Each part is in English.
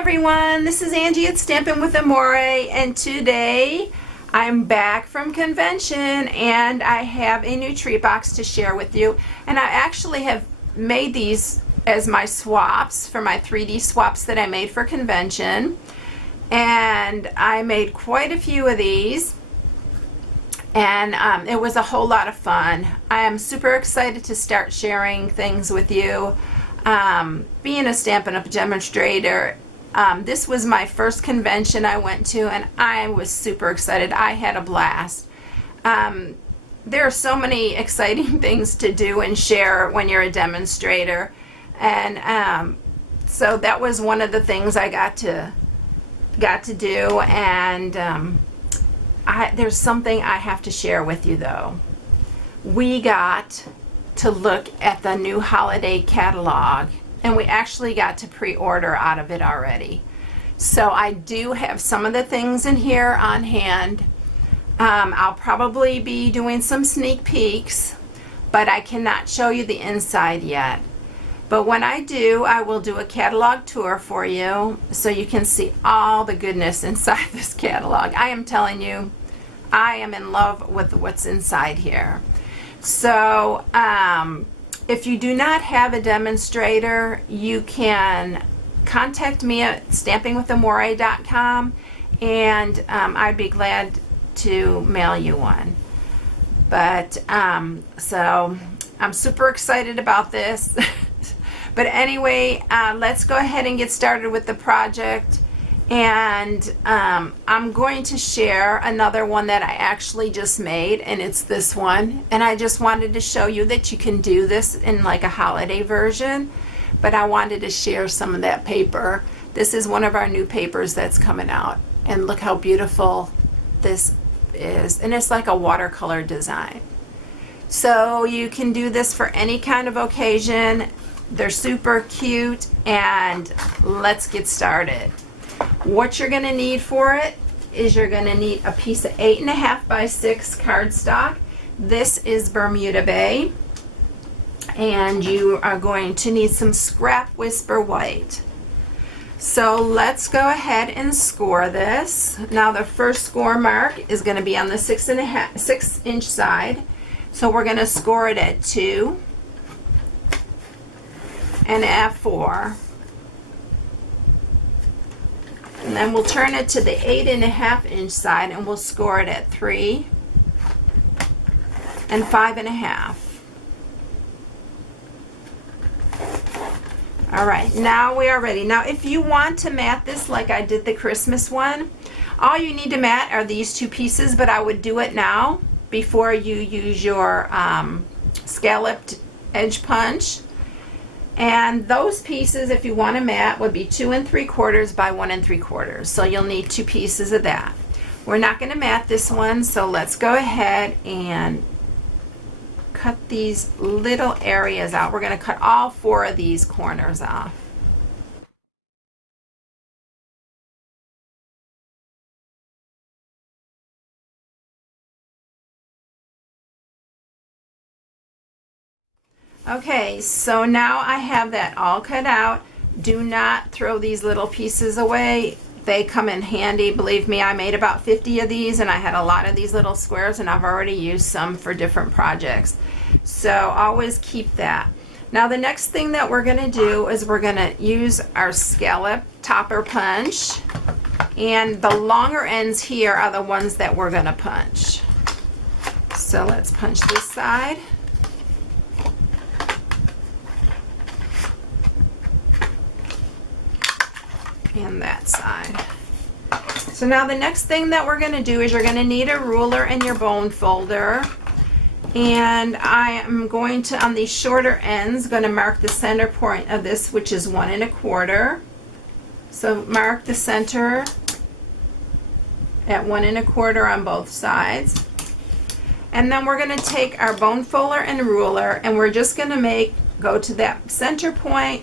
everyone, this is Angie at Stampin' with Amore, and today I'm back from convention and I have a new treat box to share with you. And I actually have made these as my swaps for my 3D swaps that I made for convention, and I made quite a few of these, and it was a whole lot of fun. I am super excited to start sharing things with you. Being a Stampin' Up demonstrator, this was my first convention I went to, and I was super excited. I had a blast. There are so many exciting things to do and share when you're a demonstrator, and so that was one of the things I got to do. And there's something I have to share with you though. We got to look at the new holiday catalog, and we actually got to pre-order out of it already. So I do have some of the things in here on hand. I'll probably be doing some sneak peeks, but I cannot show you the inside yet. But when I do, I will do a catalog tour for you so you can see all the goodness inside this catalog. I am telling you, I am in love with what's inside here. So if you do not have a demonstrator, you can contact me at stampingwithamore.com, and I'd be glad to mail you one. But so I'm super excited about this. But anyway, let's go ahead and get started with the project. And I'm going to share another one that I actually just made, and it's this one. And I just wanted to show you that you can do this in like a holiday version, but I wanted to share some of that paper. This is one of our new papers that's coming out, and look how beautiful this is. And it's like a watercolor design. So you can do this for any kind of occasion. They're super cute, and let's get started. What you're going to need for it is you're going to need a piece of 8.5 by 6 cardstock. This is Bermuda Bay. And you are going to need some scrap whisper white. So let's go ahead and score this. Now the first score mark is going to be on the 6-inch side. So we're going to score it at 2 and at 4. And then we'll turn it to the 8.5-inch side, and we'll score it at 3 and 5.5. All right, now we are ready. Now if you want to mat this like I did the Christmas one, all you need to mat are these two pieces, but I would do it now before you use your scalloped edge punch. And those pieces, if you want to mat, would be 2 3/4 by 1 3/4. So you'll need 2 pieces of that. We're not going to mat this one, so let's go ahead and cut these little areas out. We're going to cut all 4 of these corners off. Okay, so now I have that all cut out. Do not throw these little pieces away. They come in handy. Believe me, I made about 50 of these, and I had a lot of these little squares, and I've already used some for different projects. So always keep that. Now the next thing that we're going to do is we're going to use our scallop topper punch, and the longer ends here are the ones that we're going to punch. So let's punch this side. And that side. So now the next thing that we're going to do is you're going to need a ruler and your bone folder, and I am going to, on these shorter ends, going to mark the center point of this, which is 1 1/4. So mark the center at 1 1/4 on both sides, and then we're going to take our bone folder and ruler, and we're just going to go to that center point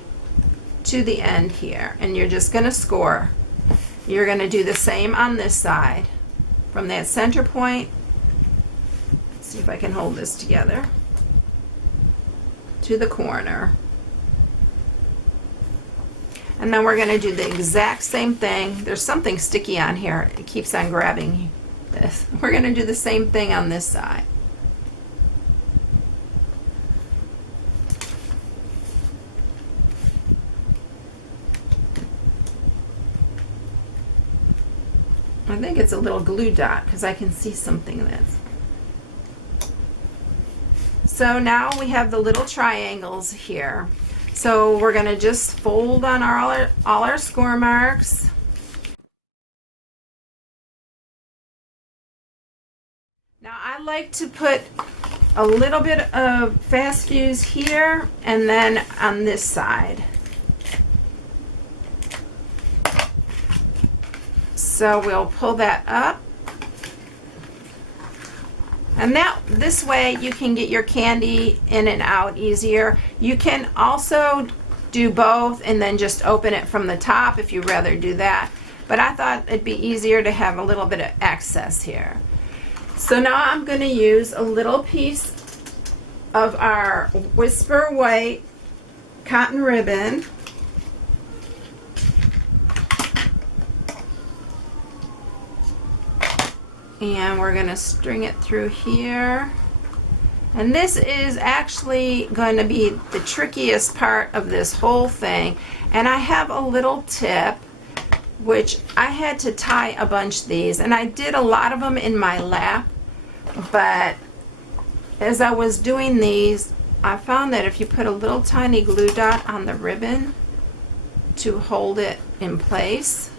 to the end here, and you're just going to score. You're going to do the same on this side from that center point. Let's see if I can hold this together to the corner. And then we're going to do the exact same thing. There's something sticky on here. It keeps on grabbing this. We're going to do the same thing on this side. I think it's a little glue dot because I can see something that's. So now we have the little triangles here. So we're going to just fold on all our score marks. Now I like to put a little bit of fast fuse here and then on this side. So we'll pull that up. And this way you can get your candy in and out easier. You can also do both and then just open it from the top if you'd rather do that. But I thought it'd be easier to have a little bit of excess here. So now I'm going to use a little piece of our Whisper White cotton ribbon. And we're going to string it through here. And this is actually going to be the trickiest part of this whole thing. And I have a little tip, which I had to tie a bunch of these. And I did a lot of them in my lap. But as I was doing these, I found that if you put a little tiny glue dot on the ribbon to hold it in place,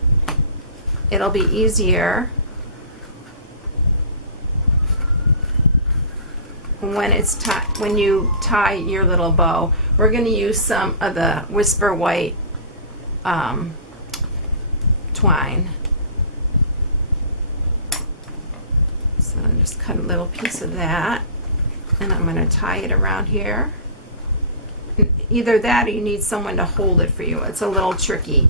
it'll be easier when you tie your little bow. We're going to use some of the Whisper White twine. So I'm just cut a little piece of that, and I'm going to tie it around here. Either that or you need someone to hold it for you. It's a little tricky.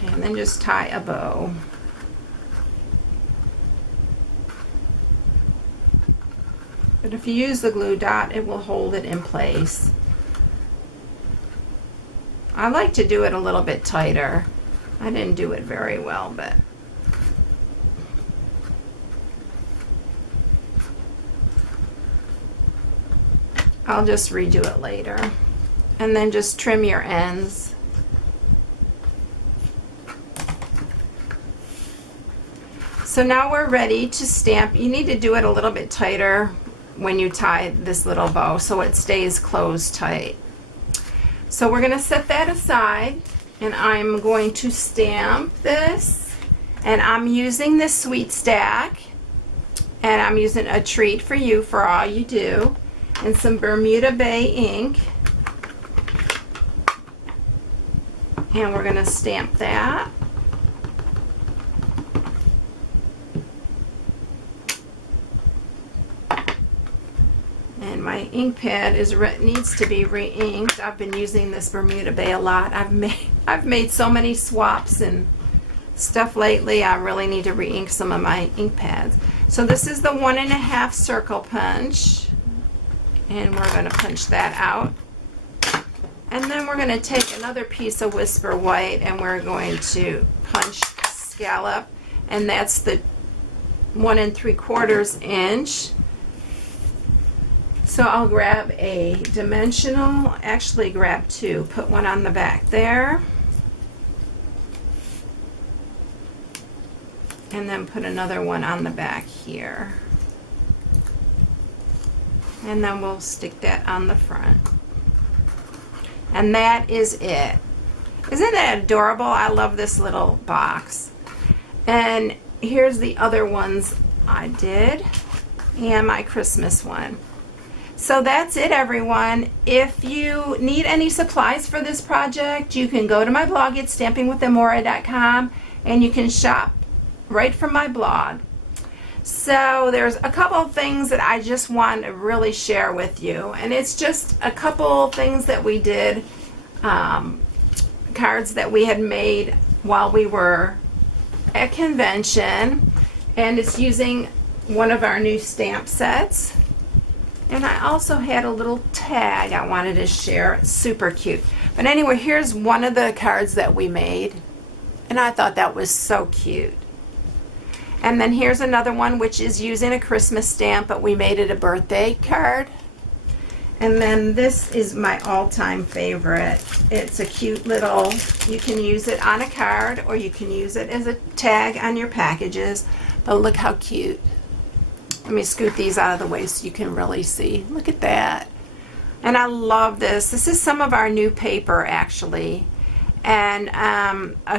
And then just tie a bow. But if you use the glue dot, it will hold it in place. I like to do it a little bit tighter. I didn't do it very well, but I'll just redo it later. And then just trim your ends. So now we're ready to stamp. You need to do it a little bit tighter when you tie this little bow so it stays closed tight. So we're going to set that aside, and I'm going to stamp this, and I'm using this Sweet Stack, and I'm using a treat for you for all you do, and some Bermuda Bay ink, and we're going to stamp that. And my ink pad needs to be re-inked. I've been using this Bermuda Bay a lot. I've made so many swaps and stuff lately. I really need to re-ink some of my ink pads. So this is the 1.5 circle punch, and we're going to punch that out. And then we're going to take another piece of Whisper White, and we're going to punch Scallop, and that's the 1 3/4 inch. So I'll grab a dimensional, actually grab two, put one on the back there, and then put another one on the back here. And then we'll stick that on the front. And that is it. Isn't that adorable? I love this little box. And here's the other ones I did, and my Christmas one. So that's it, everyone. If you need any supplies for this project, you can go to my blog at stampingwithamore.com, and you can shop right from my blog. So there's a couple of things that I just want to really share with you, and it's just a couple things that we did, cards that we had made while we were at convention, and it's using one of our new stamp sets. And I also had a little tag I wanted to share. It's super cute. But anyway, here's one of the cards that we made. And I thought that was so cute. And then here's another one, which is using a Christmas stamp, but we made it a birthday card. And then this is my all-time favorite. It's a cute little, you can use it on a card or you can use it as a tag on your packages. But look how cute. Let me scoot these out of the way so you can really see. Look at that. And I love this. This is some of our new paper, actually, and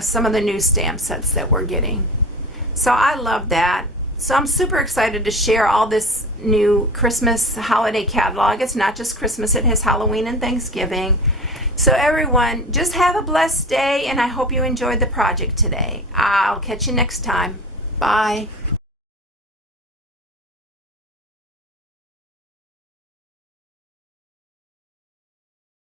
some of the new stamp sets that we're getting. So I love that. So I'm super excited to share all this new Christmas holiday catalog. It's not just Christmas, it has Halloween and Thanksgiving. So everyone, just have a blessed day, and I hope you enjoyed the project today. I'll catch you next time. Bye.